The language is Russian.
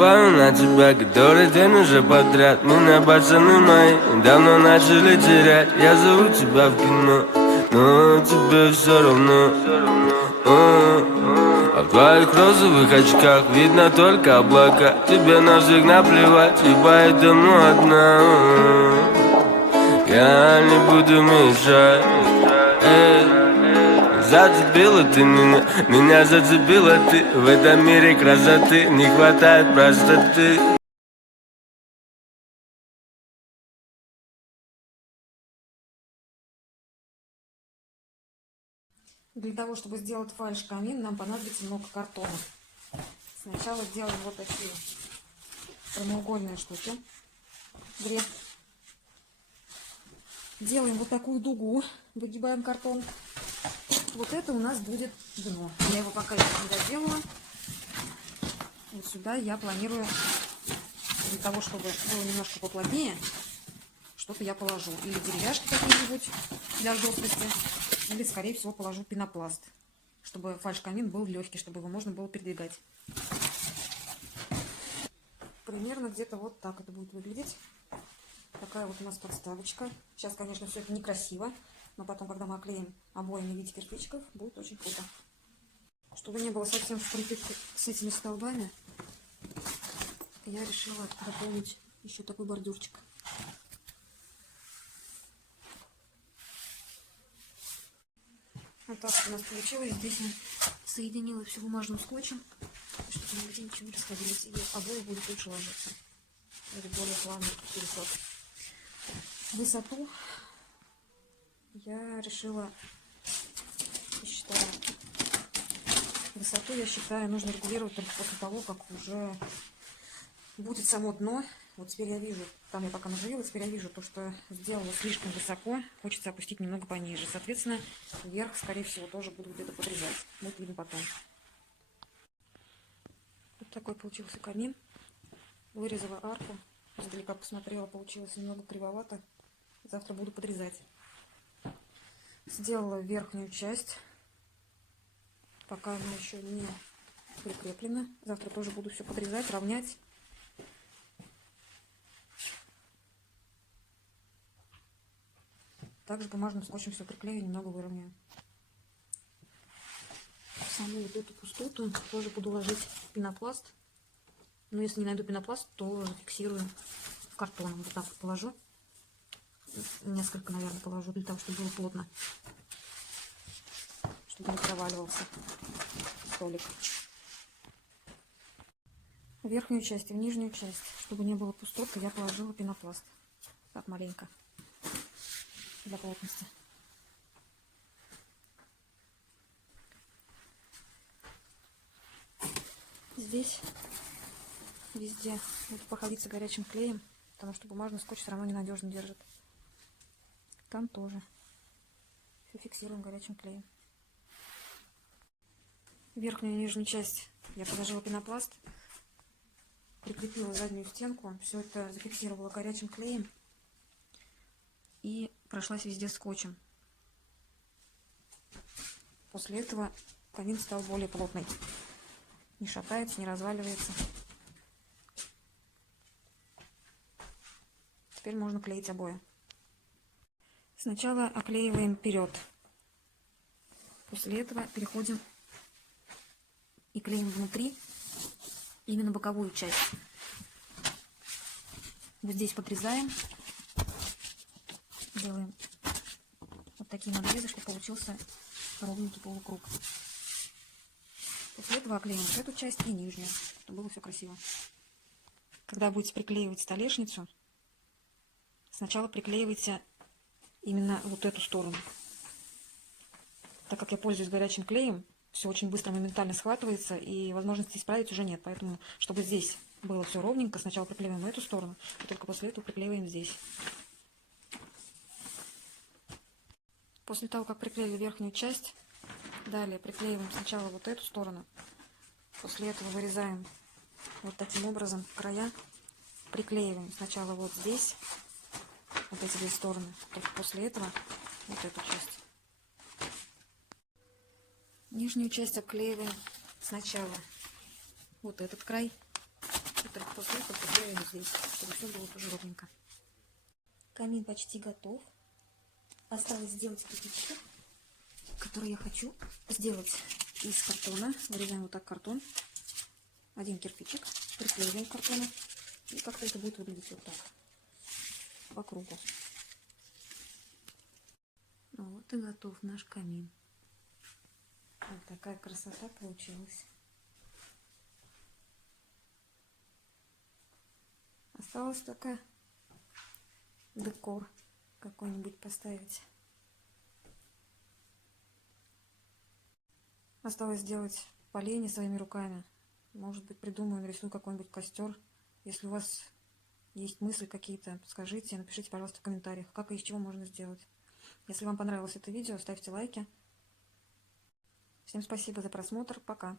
залипаю на тебя который день уже подряд. Меня пацаны мои давно начали терять. Я зову тебя в кино, но тебе все равно. А в твоих розовых очках видно только облака. Тебе на всех наплевать, и поэтому одна. Я не буду мешать. Зацепила ты меня зацепила ты. В этом мире красоты не хватает простоты. Для того, чтобы сделать фальш-камин, нам понадобится много картона. Сначала делаем вот такие прямоугольные штуки. Две. Делаем вот такую дугу, выгибаем картон. Вот это у нас будет дно. Я его пока еще не доделала. Вот сюда я планирую, для того, чтобы было немножко поплотнее, что-то я положу. Или деревяшки какие-нибудь для жесткости, или, скорее всего, положу пенопласт, чтобы фальш-камин был легкий, чтобы его можно было передвигать. Примерно где-то вот так это будет выглядеть. Такая вот у нас подставочка. Сейчас, конечно, все это некрасиво, но потом, когда мы оклеим обоями в виде кирпичиков, будет очень круто. Чтобы не было совсем впритык с этими столбами, я решила дополнить еще такой бордюрчик. Вот так у нас получилось. Здесь я соединила все бумажным скотчем, чтобы нигде ничего не расходилось, и обои будут лучше ложиться. Это более плавный переход. Высоту я решила, высоту я считаю нужно регулировать только после того, как уже будет само дно. Вот теперь я вижу, там я пока наживила, теперь я вижу то, что сделала слишком высоко, хочется опустить немного пониже. Соответственно, вверх, скорее всего, тоже буду где-то подрезать. Будет видно потом. Вот такой получился камин. Вырезала арку. Издалека посмотрела, получилось немного кривовато. Завтра буду подрезать. Сделала верхнюю часть. Пока она еще не прикреплена. Завтра тоже буду все подрезать, равнять. Также бумажным скотчем все приклею, немного выровняю. Саму вот эту пустоту тоже буду ложить в пенопласт. Но если не найду пенопласт, то зафиксирую картоном. Вот так вот положу. Несколько, наверное, положу, для того, чтобы было плотно. Чтобы не проваливался столик. В верхнюю часть и в нижнюю часть, чтобы не было пустоты, я положила пенопласт. Так, маленько. Для плотности. Здесь везде буду походиться горячим клеем, потому что бумажный скотч все равно ненадежно держит. Там тоже. Все фиксируем горячим клеем. Верхнюю и нижнюю часть я положила пенопласт, прикрепила заднюю стенку, все это зафиксировала горячим клеем и прошлась везде скотчем. После этого камин стал более плотный. Не шатается, не разваливается. Теперь можно клеить обои. Сначала оклеиваем вперед. После этого переходим и клеим внутри именно боковую часть. Вот здесь подрезаем. Делаем вот такие надрезы, чтобы получился ровненький полукруг. После этого оклеим вот эту часть и нижнюю, чтобы было все красиво. Когда будете приклеивать столешницу, сначала приклеивайте именно вот эту сторону. Так как я пользуюсь горячим клеем, все очень быстро, моментально схватывается, и возможности исправить уже нет. Поэтому, чтобы здесь было все ровненько, сначала приклеиваем эту сторону, и только после этого приклеиваем здесь. После того, как приклеили верхнюю часть, далее приклеиваем сначала вот эту сторону. После этого вырезаем вот таким образом края. Приклеиваем сначала вот здесь, вот эти две стороны, только после этого вот эту часть. Нижнюю часть обклеиваем сначала вот этот край, Только после этого сделаем здесь, чтобы все было тоже ровненько. Камин почти готов. Осталось сделать кирпичи, которые я хочу сделать из картона. Вырезаем вот так картон. Один кирпичик, приклеиваем к картону. И как-то это будет выглядеть вот так. По кругу. Вот и готов наш камин. Вот такая красота получилась. Осталось только декор какой-нибудь поставить. Осталось сделать поленья своими руками. Может быть, придумаю, нарисую какой-нибудь костер. Если у вас есть мысли какие-то, скажите, напишите, пожалуйста, в комментариях, как и из чего можно сделать. Если вам понравилось это видео, ставьте лайки. Всем спасибо за просмотр. Пока.